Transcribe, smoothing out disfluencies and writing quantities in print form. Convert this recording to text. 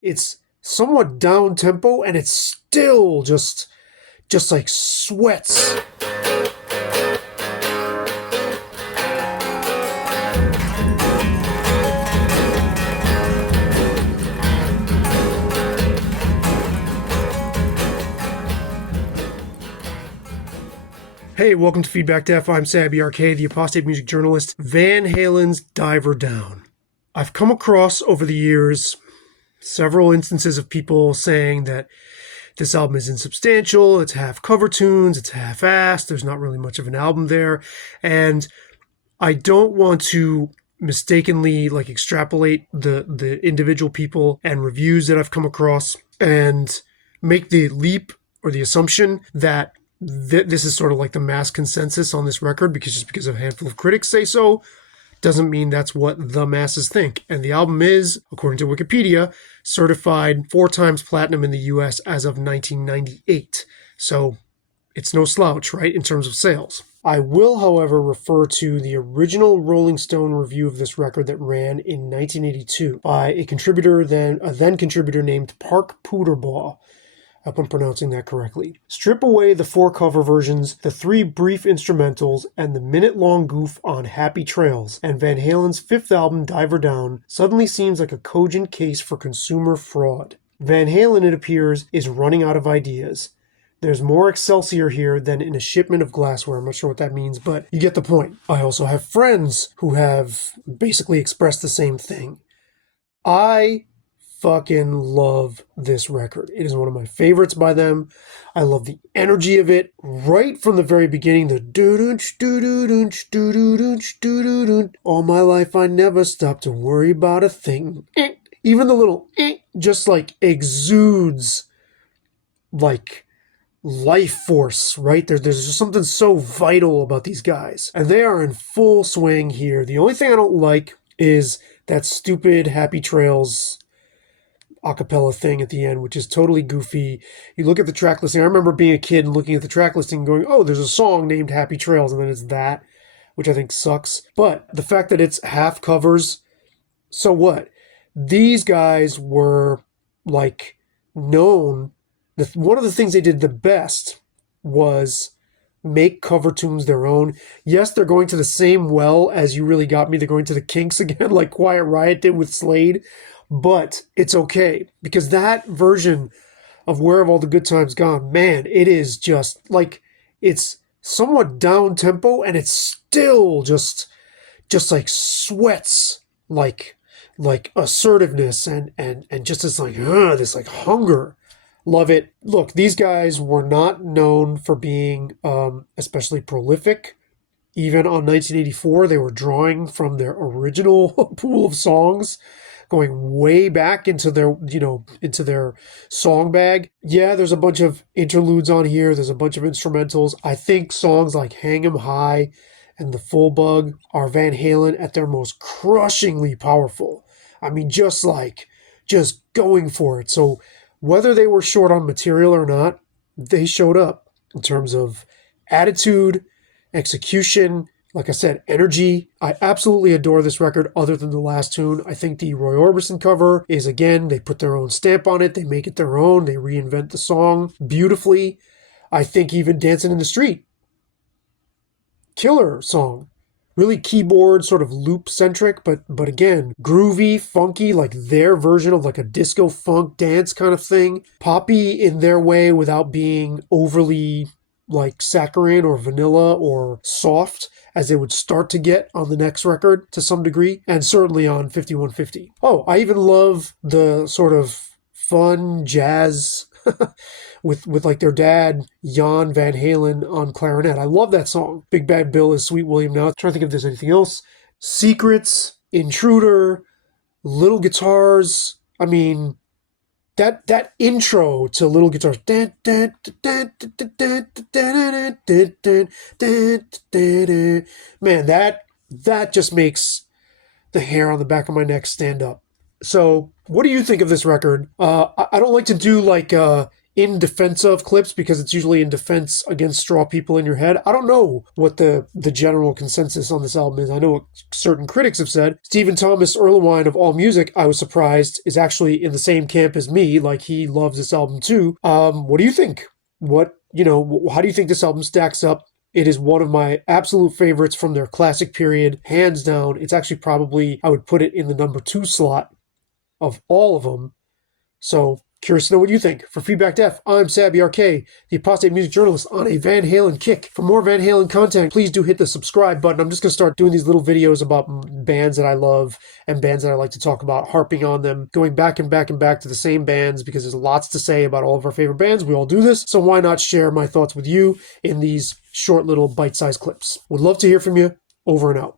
It's somewhat down tempo and it's still just like sweats. Hey, welcome to Feedback Def. I'm Sabby Arcade, the apostate music journalist. Van Halen's Diver Down. I've come across over the years several instances of people saying that this album is insubstantial, it's half cover tunes, it's half-assed, there's not really much of an album there, and I don't want to mistakenly extrapolate the individual people and reviews that I've come across and make the leap or the assumption that this is sort of like the mass consensus on this record, because just because a handful of critics say so doesn't mean that's what the masses think. And the album is, according to Wikipedia, certified 4 times platinum in the US as of 1998. So it's no slouch, right, in terms of sales. I will, however, refer to the original Rolling Stone review of this record that ran in 1982 by a then contributor named Park Puderbaugh. I hope I'm pronouncing that correctly. Strip away the 4 cover versions, the 3 brief instrumentals, and the minute-long goof on Happy Trails, and Van Halen's 5th album, Diver Down, suddenly seems like a cogent case for consumer fraud. Van Halen, it appears, is running out of ideas. There's more Excelsior here than in a shipment of glassware. I'm not sure what that means, but you get the point. I also have friends who have basically expressed the same thing. I fucking love this record. It is one of my favorites by them. I love the energy of it right from the very beginning. The doo-doo-ch, doo-doo-doo-ch, doo-doo-doo-ch, doo-doo-doo. All my life I never stopped to worry about a thing. Even the little just like exudes like life force, right? There's just something so vital about these guys. And they are in full swing here. The only thing I don't like is that stupid Happy Trails acapella thing at the end, which is totally goofy. You look at the track listing. I remember being a kid and looking at the track listing and going, oh, there's a song named Happy Trails, and then it's that, which I think sucks. But the fact that it's half covers, so what? These guys were known. One of the things they did the best was make cover tunes their own. Yes, they're going to the same well as You Really Got Me. They're going to the Kinks again, like Quiet Riot did with Slade. But it's okay, because that version of Where Have All the Good Times Gone, man, it is just it's somewhat down tempo and it's still just like sweats like assertiveness and just this hunger. Love it. Look, these guys were not known for being especially prolific. Even on 1984, they were drawing from their original pool of songs, going way back into their song bag. Yeah, there's a bunch of interludes on here. There's a bunch of instrumentals. I think songs like Hang 'Em High and The Full Bug are Van Halen at their most crushingly powerful. I mean, just going for it. So whether they were short on material or not, they showed up in terms of attitude, execution, like I said, energy. I absolutely adore this record other than the last tune. I think the Roy Orbison cover is, again, they put their own stamp on it. They make it their own. They reinvent the song beautifully. I think even Dancing in the Street, killer song. Really keyboard, sort of loop-centric, but again, groovy, funky, like their version of like a disco funk dance kind of thing. Poppy in their way without being overly like saccharine or vanilla or soft, as they would start to get on the next record to some degree, and certainly on 5150. Oh, I even love the sort of fun jazz with like their dad, Jan Van Halen, on clarinet. I love that song. Big Bad Bill is Sweet William now. I'm trying to think if there's anything else. Secrets, Intruder, little guitars. I mean, that intro to little guitars, man, that just makes the hair on the back of my neck stand up. So what do you think of this record? I don't like to do in defense of clips because it's usually in defense against straw people in your head. I don't know what the general consensus on this album is. I know what certain critics have said. Stephen Thomas Erlewine of AllMusic, I was surprised, is actually in the same camp as me. Like, he loves this album too. What do you think? How do you think this album stacks up? It is one of my absolute favorites from their classic period, hands down. It's actually probably, I would put it in the number 2 slot of all of them. So, curious to know what you think. For Feedback Def, I'm Sabby RK, the apostate music journalist on a Van Halen kick. For more Van Halen content, please do hit the subscribe button. I'm just going to start doing these little videos about bands that I love and bands that I like to talk about, harping on them, going back and back and back to the same bands because there's lots to say about all of our favorite bands. We all do this, so why not share my thoughts with you in these short little bite-sized clips? Would love to hear from you. Over and out.